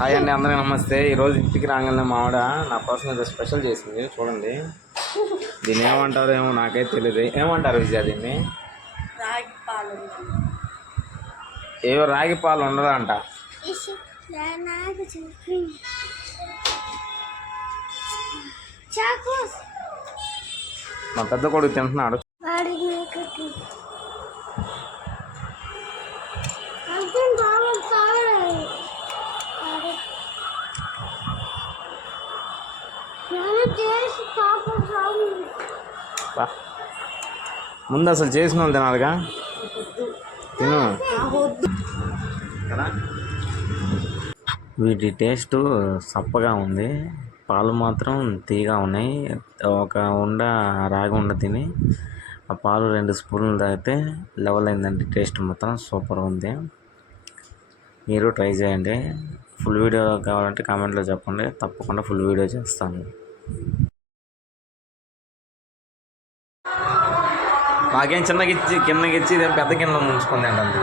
Hi అండి, అందరికీ నమస్తే. ఈరోజు ఇంటికి రాగానే మావిడ నా కోసం ఏదో స్పెషల్ చేసింది. చూడండి, దీన్ని ఏమంటారో ఏమో నాకైతే తెలియదు. ఏమంటారు విజయ దీన్ని? రాగి పాలు. ఏవో రాగి పాలు ఉండదంట. మా పెద్ద కొడుకు తింటున్నాడు. ముందు అసలు చేసిన వాళ్ళు తినాలిగా. తిను కదా. వీటి టేస్ట్ సప్పగా ఉంది, పాలు మాత్రం తీగా ఉన్నాయి. ఒక ఉండ రాగి ఉండ తిని ఆ పాలు 2 స్పూన్లు తాగితే లెవెల్ అయిందండి. టేస్ట్ మాత్రం సూపర్ ఉంది. మీరు ట్రై చేయండి. ఫుల్ వీడియో కావాలంటే కామెంట్లో చెప్పండి, తప్పకుండా ఫుల్ వీడియో చేస్తాను. నాకేం చిన్నగిచ్చి కిందకిచ్చి ఇదేం పెద్ద కింద ముంచుకుంది అండి.